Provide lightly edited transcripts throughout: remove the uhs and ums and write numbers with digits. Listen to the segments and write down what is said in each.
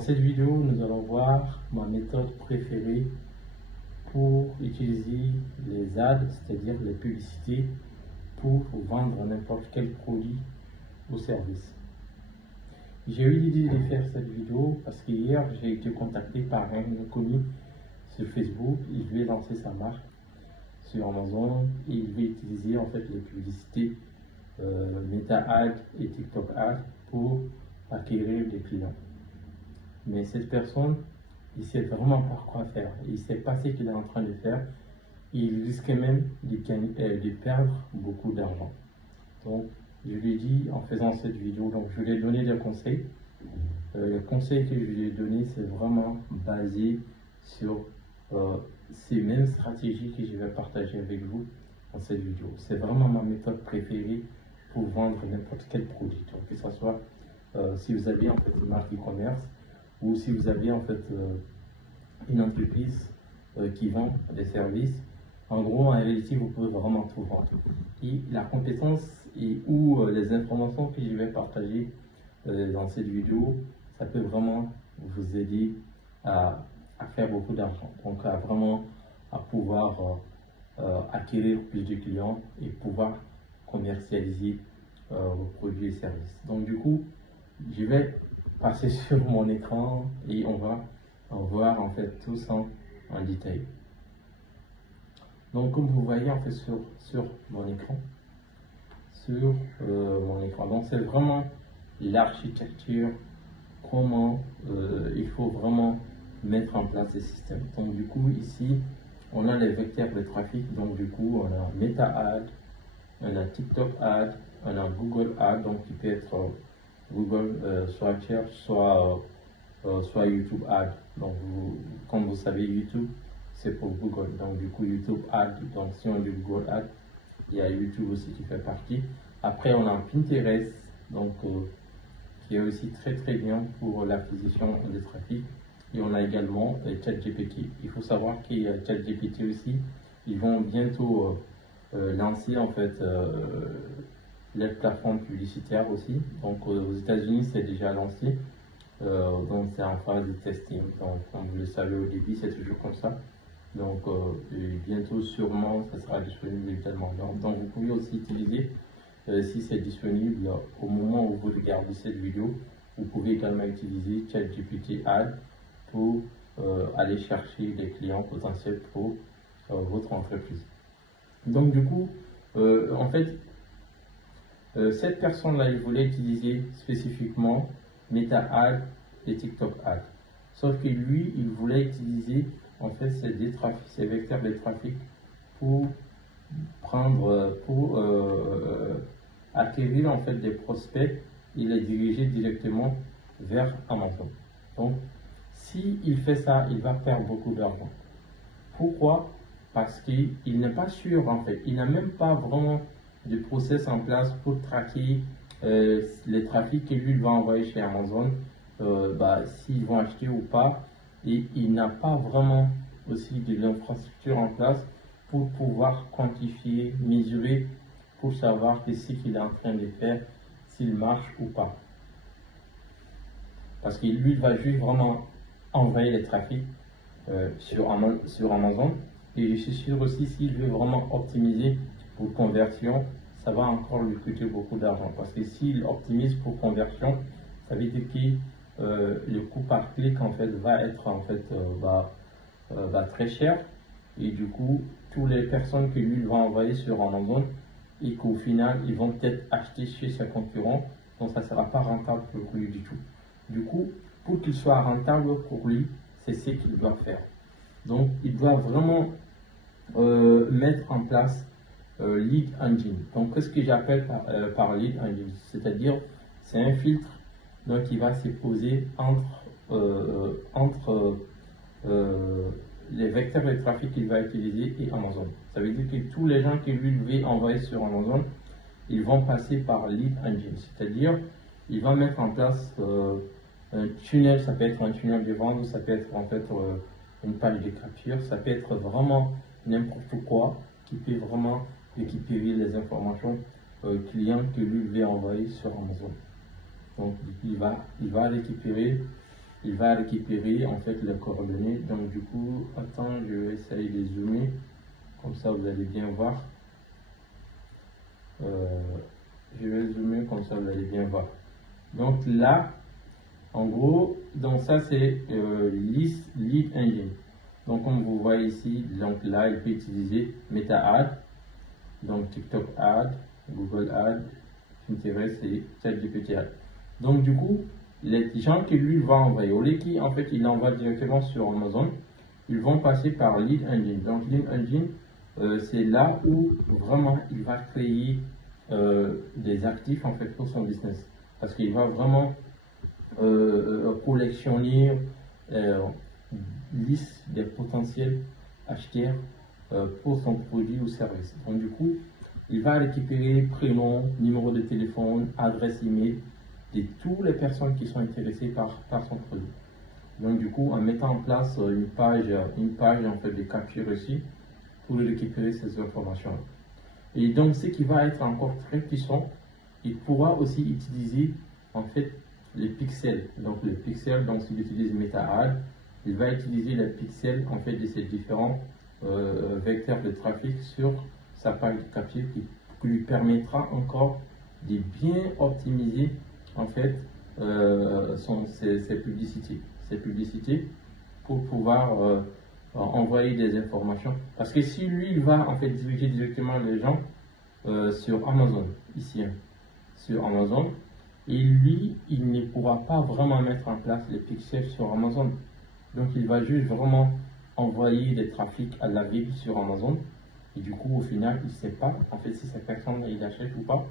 cette vidéo, nous allons voir ma méthode préférée pour utiliser les ads, c'est-à-dire les publicités, pour vendre n'importe quel produit ou service. J'ai eu l'idée de faire cette vidéo parce qu'hier, j'ai été contacté par un inconnu sur Facebook. Il veut lancer sa marque sur Amazon et il veut utiliser en fait les publicités Meta Ads et TikTok Ads pour acquérir des clients. Mais cette personne, il ne sait vraiment pas quoi faire. Il ne sait pas ce qu'il est en train de faire. Il risque même de perdre beaucoup d'argent. Donc, je lui ai dit en faisant cette vidéo, donc je lui ai donné des conseils. Les conseils que je lui ai donnés, c'est vraiment basé sur ces mêmes stratégies que je vais partager avec vous dans cette vidéo. C'est vraiment ma méthode préférée pour vendre n'importe quel produit. Donc, que ce soit si vous avez en fait une marque e-commerce ou si vous avez en fait une entreprise qui vend des services. En gros, en réalité, vous pouvez vraiment tout vendre. Et la compétence ou les informations que je vais partager dans cette vidéo, ça peut vraiment vous aider à faire beaucoup d'argent. Donc, à pouvoir acquérir plus de clients et pouvoir commercialiser vos produits et services. Donc, du coup, je vais passer sur mon écran et on va voir en fait tout ça en détail. Donc comme vous voyez en fait sur mon écran, donc c'est vraiment l'architecture, comment il faut vraiment mettre en place ces systèmes. Donc du coup ici on a les vecteurs de trafic, donc du coup on a Meta Ad, on a TikTok Ad, on a Google Ad, donc qui peut être Google soit Search, soit YouTube Ad. Donc comme vous savez, YouTube c'est pour Google, donc du coup YouTube Ad, donc si on dit Google Ad, il y a YouTube aussi qui fait partie. Après on a Pinterest, donc qui est aussi très bien pour l'acquisition de trafic. Et on a également ChatGPT. Il faut savoir qu'il y a ChatGPT aussi, ils vont bientôt lancer en fait les plateformes publicitaires aussi. Donc aux États-Unis c'est déjà lancé, donc c'est en phase de testing. Donc comme vous le savez au début c'est toujours comme ça. Donc bientôt sûrement ça sera disponible également. Donc vous pouvez aussi utiliser si c'est disponible au moment où vous regardez cette vidéo. Vous pouvez également utiliser ChatGPT Ad pour aller chercher des clients potentiels pour votre entreprise. Donc du coup en fait cette personne-là, il voulait utiliser spécifiquement Meta Ad et TikTok Ad. Sauf que lui, il voulait utiliser en fait ces vecteurs de trafic pour acquérir en fait des prospects et les diriger directement vers Amazon. Donc, s'il fait ça, il va perdre beaucoup d'argent. Pourquoi? Parce qu'il n'est pas sûr en fait, il n'a même pas vraiment de process en place pour traquer les trafics que lui va envoyer chez Amazon, s'ils vont acheter ou pas, et il n'a pas vraiment aussi de l'infrastructure en place pour pouvoir quantifier, mesurer, pour savoir que ce qu'il est en train de faire, s'il marche ou pas. Parce que lui va juste vraiment envoyer les trafics sur Amazon, et je suis sûr aussi s'il veut vraiment optimiser pour conversion, ça va encore lui coûter beaucoup d'argent. Parce que s'il optimise pour conversion, ça veut dire que le coût par clic en fait va être en fait très cher. Et du coup, toutes les personnes que lui va envoyer sur Amazon et qu'au final, ils vont peut-être acheter chez ses concurrents, donc ça ne sera pas rentable pour lui du tout. Du coup, pour qu'il soit rentable pour lui, c'est ce qu'il doit faire. Donc, il doit vraiment mettre en place Lead Engine. Donc, qu'est-ce que j'appelle par Lead Engine? C'est-à-dire, c'est un filtre donc, qui va se poser entre les vecteurs de trafic qu'il va utiliser et Amazon. Ça veut dire que tous les gens qui lui veut envoyer sur Amazon, ils vont passer par Lead Engine. C'est-à-dire, il va mettre en place un tunnel, ça peut être un tunnel de vente, ça peut être en fait une page de capture, ça peut être vraiment n'importe quoi qui peut vraiment récupérer les informations clients que lui veut envoyer sur Amazon. Donc il va récupérer il va récupérer en fait les coordonnées. Donc du coup, attends, je vais essayer de zoomer, comme ça vous allez bien voir. Je vais zoomer comme ça vous allez bien voir. Donc là, en gros, donc ça c'est Lead Engine. Donc comme vous voyez ici, donc là il peut utiliser Meta Ad, donc TikTok Ad, Google Ad, Pinterest et ChatGPT Ad. Donc du coup, les gens que lui va envoyer, au lieu qu'il en fait il envoie directement sur Amazon, ils vont passer par Lead Engine. Donc Lead Engine, c'est là où vraiment il va créer des actifs en fait pour son business, parce qu'il va vraiment collectionner liste des potentiels acheteurs pour son produit ou service. Donc du coup, il va récupérer prénom, numéro de téléphone, adresse email de toutes les personnes qui sont intéressées par son produit. Donc du coup, en mettant en place une page en fait de capture aussi pour récupérer ces informations. Et donc, ce qui va être encore très puissant, il pourra aussi utiliser en fait les pixels. Donc les pixels, donc s'il utilise MetaAd, il va utiliser les pixels en fait de ces différents vecteurs de trafic sur sa page de capture qui lui permettra encore de bien optimiser en fait ses publicités pour pouvoir envoyer des informations. Parce que si lui, il va en fait diriger directement les gens sur Amazon, ici, hein, sur Amazon, et lui, il ne pourra pas vraiment mettre en place les pixels sur Amazon. Donc, il va juste vraiment envoyer des trafics à la ville sur Amazon. Et du coup, au final, il ne sait pas en fait si cette personne il achète ou pas.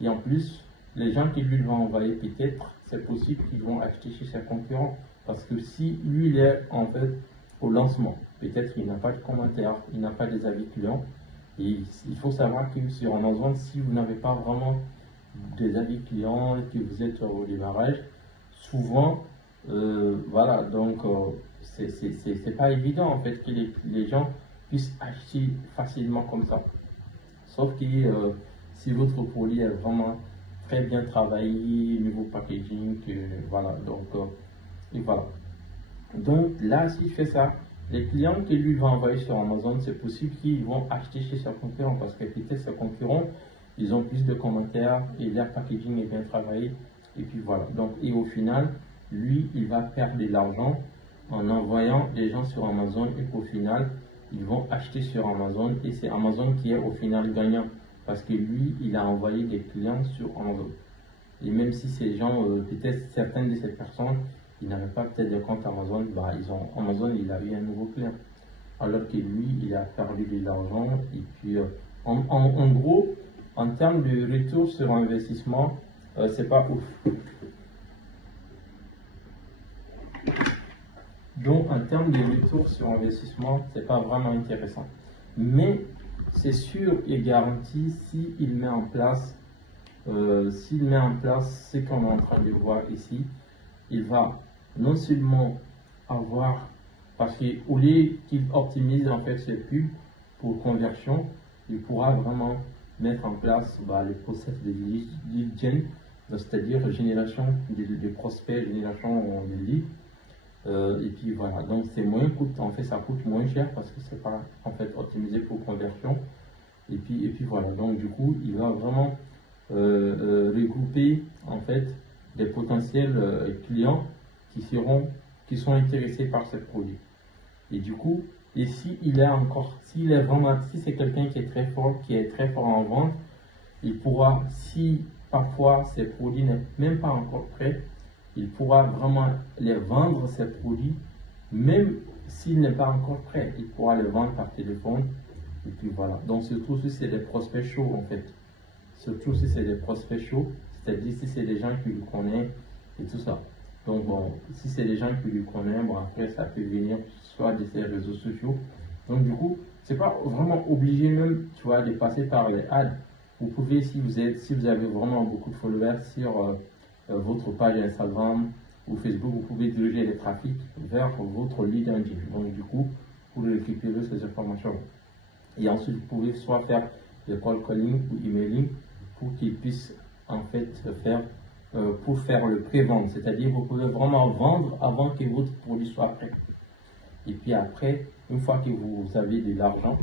Et en plus, les gens qui lui vont envoyer, peut-être, c'est possible qu'ils vont acheter chez ses concurrents. Parce que si lui, il est en fait au lancement, peut-être il n'a pas de commentaires, il n'a pas des avis clients. Et il faut savoir que sur Amazon, si vous n'avez pas vraiment des avis clients et que vous êtes au démarrage, souvent, voilà, donc c'est pas évident en fait que les gens puissent acheter facilement comme ça. Sauf que si votre produit est vraiment très bien travaillé, niveau packaging, voilà, donc, et voilà. Donc là, si je fais ça, les clients que lui va envoyer sur Amazon, c'est possible qu'ils vont acheter chez ses concurrents parce que peut-être ses concurrents, ils ont plus de commentaires et leur packaging est bien travaillé. Et puis voilà. Donc, et au final, lui, il va perdre de l'argent en envoyant des gens sur Amazon et qu'au final, ils vont acheter sur Amazon et c'est Amazon qui est au final gagnant parce que lui, il a envoyé des clients sur Amazon. Et même si ces gens, peut-être certaines de ces personnes, ils n'avaient pas peut-être de compte Amazon, bah, Amazon, il a eu un nouveau client. Alors que lui, il a perdu de l'argent. Et puis, en gros, en termes de retour sur investissement, c'est pas ouf. Donc, en termes de retour sur investissement, c'est pas vraiment intéressant. Mais c'est sûr et garanti s'il met en place, ce qu'on est en train de voir ici, il va non seulement avoir, parce qu'au lieu qu'il optimise en fait ses pubs pour conversion, il pourra vraiment mettre en place le process de lead gen, c'est-à-dire génération de prospects, génération de leads. Et puis voilà, donc c'est moins coûteux, en fait ça coûte moins cher parce que c'est pas en fait optimisé pour conversion. Et puis voilà, donc du coup il va vraiment regrouper en fait des potentiels clients qui sont intéressés par ce produit. Et du coup, et si c'est quelqu'un qui est très fort en vente, il pourra, si parfois ces produits n'est même pas encore prêts, il pourra vraiment les vendre ces produits, même s'il n'est pas encore prêt, il pourra les vendre par téléphone. Et puis voilà. Donc surtout si c'est des prospects chauds en fait. Surtout si c'est des prospects chauds, c'est-à-dire si c'est des gens qui lui connaissent et tout ça. Donc bon, si c'est des gens qui lui connaissent, bon après ça peut venir soit de ces réseaux sociaux. Donc du coup, c'est pas vraiment obligé même, tu vois, de passer par les ads. Vous pouvez, si vous avez vraiment beaucoup de followers sur votre page Instagram ou Facebook, vous pouvez diriger les trafics vers votre lead engine. Donc du coup, pour récupérer ces informations. Et ensuite, vous pouvez soit faire le call calling ou emailing pour qu'ils puissent en fait faire pour faire le pré-vente, c'est-à-dire vous pouvez vraiment vendre avant que votre produit soit prêt. Et puis après, une fois que vous avez de l'argent,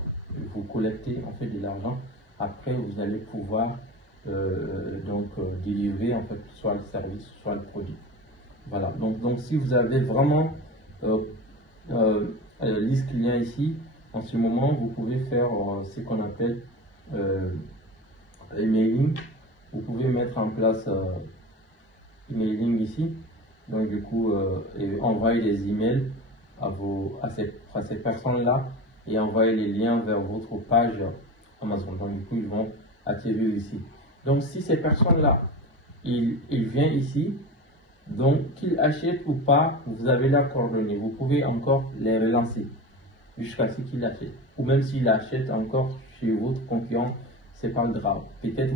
vous collectez en fait de l'argent, après vous allez pouvoir délivrer en fait soit le service, soit le produit. Voilà, donc si vous avez vraiment liste client ici, en ce moment, vous pouvez faire ce qu'on appelle emailing. Vous pouvez mettre en place emailing ici, donc du coup, et envoyer des emails à ces personnes-là et envoyer les liens vers votre page Amazon. Donc du coup, ils vont atterrir ici. Donc si ces personnes-là, ils viennent ici, donc qu'ils achètent ou pas, vous avez leurs coordonnées. Vous pouvez encore les relancer jusqu'à ce qu'ils achètent. Ou même s'ils achètent encore chez votre concurrent, c'est pas grave. Peut-être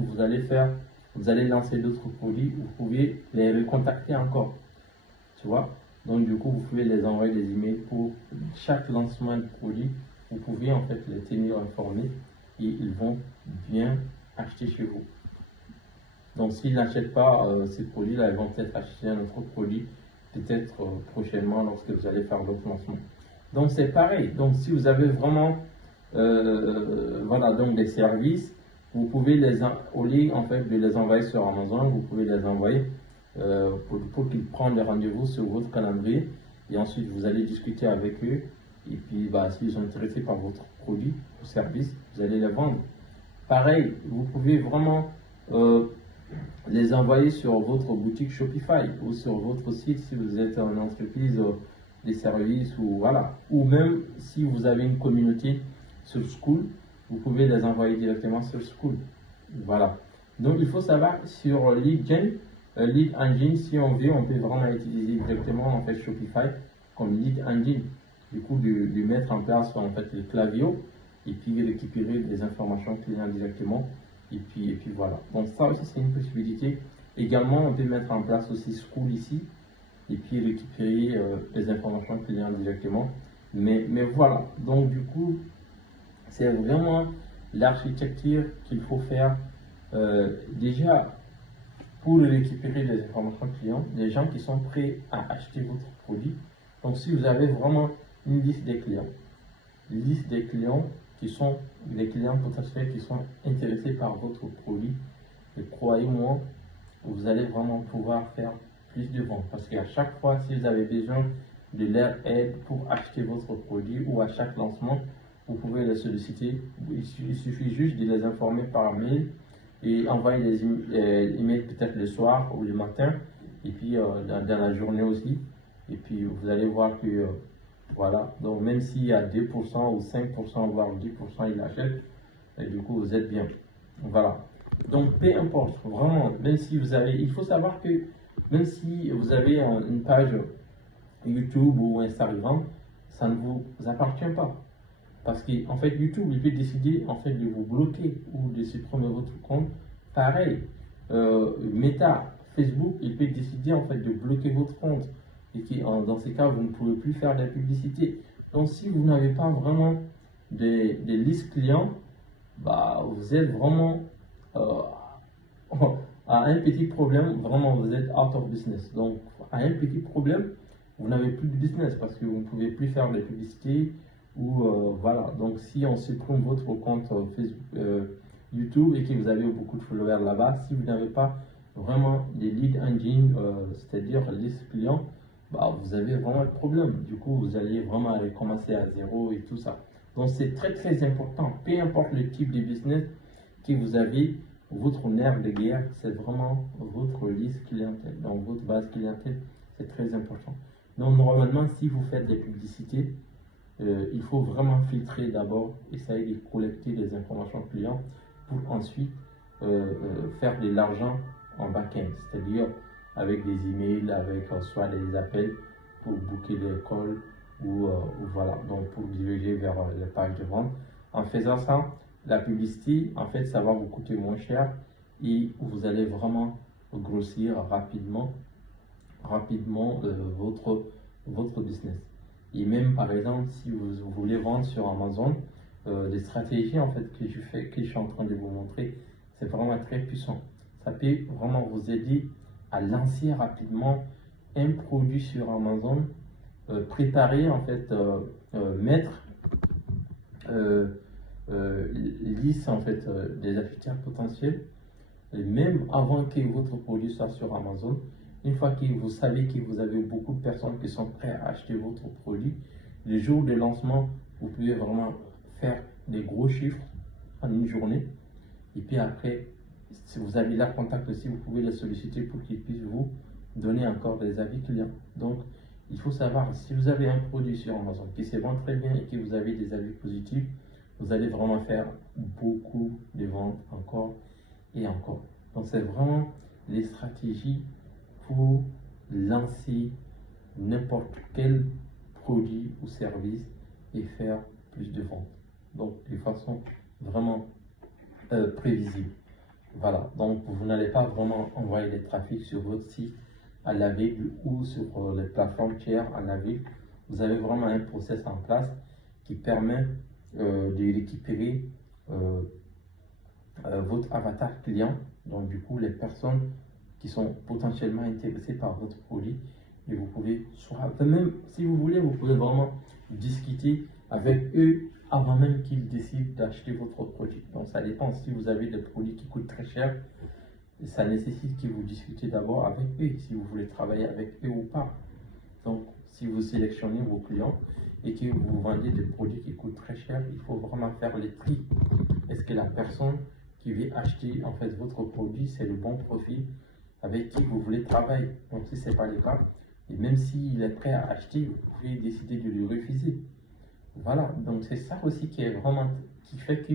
vous allez lancer d'autres produits, vous pouvez les recontacter encore. Tu vois? Donc du coup, vous pouvez les envoyer des emails pour chaque lancement de produit. Vous pouvez en fait les tenir informés et ils vont bien acheter chez vous. Donc s'ils n'achètent pas ces produits-là, ils vont peut-être acheter un autre produit, peut-être prochainement lorsque vous allez faire d'autres lancements. Donc c'est pareil. Donc si vous avez vraiment voilà, donc des services, vous pouvez au lieu en fait de les envoyer sur Amazon, vous pouvez les envoyer pour qu'ils prennent des rendez-vous sur votre calendrier et ensuite vous allez discuter avec eux et puis s'ils sont intéressés par votre produit ou service, vous allez les vendre. Pareil, vous pouvez vraiment les envoyer sur votre boutique Shopify ou sur votre site si vous êtes une entreprise des services ou voilà, ou même si vous avez une communauté sur School, vous pouvez les envoyer directement sur School. Voilà. Donc il faut savoir sur Lead Engine, si on veut, on peut vraiment utiliser directement en fait Shopify comme Lead Engine. Du coup, de mettre en place en fait le clavier et puis récupérer des informations clients directement. Et puis voilà. Donc ça aussi c'est une possibilité. Également, on peut mettre en place aussi School ici et puis récupérer les informations clients directement. Mais voilà. Donc du coup, c'est vraiment l'architecture qu'il faut faire déjà pour récupérer les informations clients, des gens qui sont prêts à acheter votre produit. Donc si vous avez vraiment une liste des clients qui sont des clients potentiels qui sont intéressés par votre produit, et croyez-moi, vous allez vraiment pouvoir faire plus de ventes parce qu'à chaque fois, si vous avez besoin de leur aide pour acheter votre produit ou à chaque lancement, vous pouvez les solliciter. Il suffit juste de les informer par mail et envoyer des emails peut-être le soir ou le matin et puis dans la journée aussi. Et puis vous allez voir que voilà, donc même s'il y a 2% ou 5%, voire 10%, ils achètent, et du coup vous êtes bien. Voilà. Donc peu importe, vraiment, même si vous avez, il faut savoir que même si vous avez une page YouTube ou Instagram, ça ne vous appartient pas. Parce qu'en fait, YouTube, il peut décider en fait de vous bloquer ou de supprimer votre compte. Pareil, Meta, Facebook, il peut décider en fait de bloquer votre compte. Et dans ces cas, vous ne pouvez plus faire de la publicité. Donc, si vous n'avez pas vraiment des listes clients, vous êtes vraiment à un petit problème. Vraiment, vous être out of business. Donc, à un petit problème, vous n'avez plus de business parce que vous ne pouvez plus faire de publicité. Ou voilà, donc si on supprime votre compte Facebook, YouTube et que vous avez beaucoup de followers là-bas, si vous n'avez pas vraiment des lead engine, c'est-à-dire liste clients, vous avez vraiment le problème. Du coup, vous allez vraiment recommencer à zéro et tout ça. Donc c'est très très important, peu importe le type de business que vous avez, votre nerf de guerre, c'est vraiment votre liste clientèle. Donc votre base clientèle, c'est très important. Donc normalement, si vous faites des publicités, il faut vraiment filtrer d'abord, essayer de collecter les informations clients pour ensuite faire de l'argent en back-end, c'est-à-dire avec des emails, avec soit des appels pour booker des calls ou voilà, donc pour diriger vers les pages de vente. En faisant ça, la publicité, en fait, ça va vous coûter moins cher et vous allez vraiment grossir rapidement votre business. Et même par exemple, si vous voulez vendre sur Amazon, des stratégies en fait que je suis en train de vous montrer, c'est vraiment très puissant. Ça peut vraiment vous aider à lancer rapidement un produit sur Amazon, préparer en fait, mettre liste en fait des acheteurs potentiels, et même avant que votre produit soit sur Amazon. Une fois que vous savez que vous avez beaucoup de personnes qui sont prêtes à acheter votre produit, le jour de lancement, vous pouvez vraiment faire des gros chiffres en une journée. Et puis après, si vous avez leur contact aussi, vous pouvez les solliciter pour qu'ils puissent vous donner encore des avis clients. Donc, il faut savoir, si vous avez un produit sur Amazon qui se vend très bien et que vous avez des avis positifs, vous allez vraiment faire beaucoup de ventes encore et encore. Donc, c'est vraiment les stratégies pour lancer n'importe quel produit ou service et faire plus de ventes. Donc, de façon vraiment prévisible. Voilà, donc vous n'allez pas vraiment envoyer des trafics sur votre site à l'aveugle ou sur les plateformes tiers à l'aveugle. Vous avez vraiment un process en place qui permet de récupérer votre avatar client, donc du coup les personnes qui sont potentiellement intéressées par votre produit, et vous pouvez, soit même si vous voulez, vous pouvez vraiment discuter avec eux avant même qu'ils décident d'acheter votre produit. Donc ça dépend. Si vous avez des produits qui coûtent très cher, ça nécessite que vous discutez d'abord avec eux, si vous voulez travailler avec eux ou pas. Donc si vous sélectionnez vos clients et que vous vendez des produits qui coûtent très cher, il faut vraiment faire les tri. Est-ce que la personne qui veut acheter en fait votre produit, c'est le bon profil avec qui vous voulez travailler? Donc si ce n'est pas le cas, et même s'il est prêt à acheter, vous pouvez décider de lui refuser. Voilà, donc c'est ça aussi qui est vraiment, qui fait que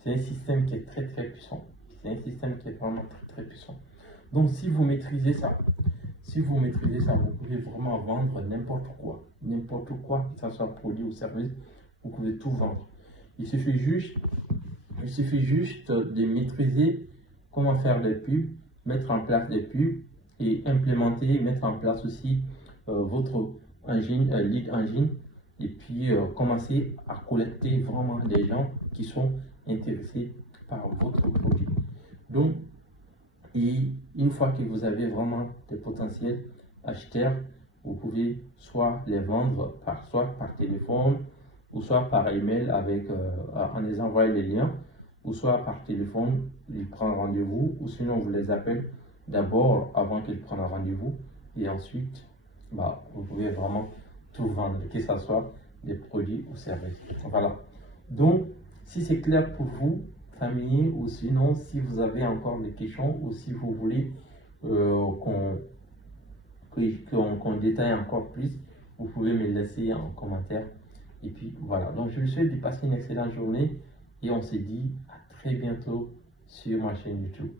c'est un système qui est très puissant. C'est un système qui est vraiment très puissant. Donc si vous maîtrisez ça, vous pouvez vraiment vendre n'importe quoi, que ce soit produit ou service, vous pouvez tout vendre. Il suffit juste de maîtriser comment faire des pubs, mettre en place des pubs et implémenter, mettre en place aussi votre engine, lead engine, et puis commencer à collecter vraiment des gens qui sont intéressés par votre produit. Donc, et une fois que vous avez vraiment des potentiels acheteurs, vous pouvez soit les vendre soit par téléphone ou soit par email avec, en les envoyant les liens, ou soit par téléphone, ils prennent rendez-vous, ou sinon vous les appelez d'abord avant qu'ils prennent un rendez-vous, et ensuite vous pouvez vraiment tout vendre, que ce soit des produits ou services. Voilà. Donc, si c'est clair pour vous, familier, ou sinon, si vous avez encore des questions, ou si vous voulez qu'on détaille encore plus, vous pouvez me laisser en commentaire. Et puis voilà. Donc, je vous souhaite de passer une excellente journée et on se dit à très bientôt sur ma chaîne YouTube.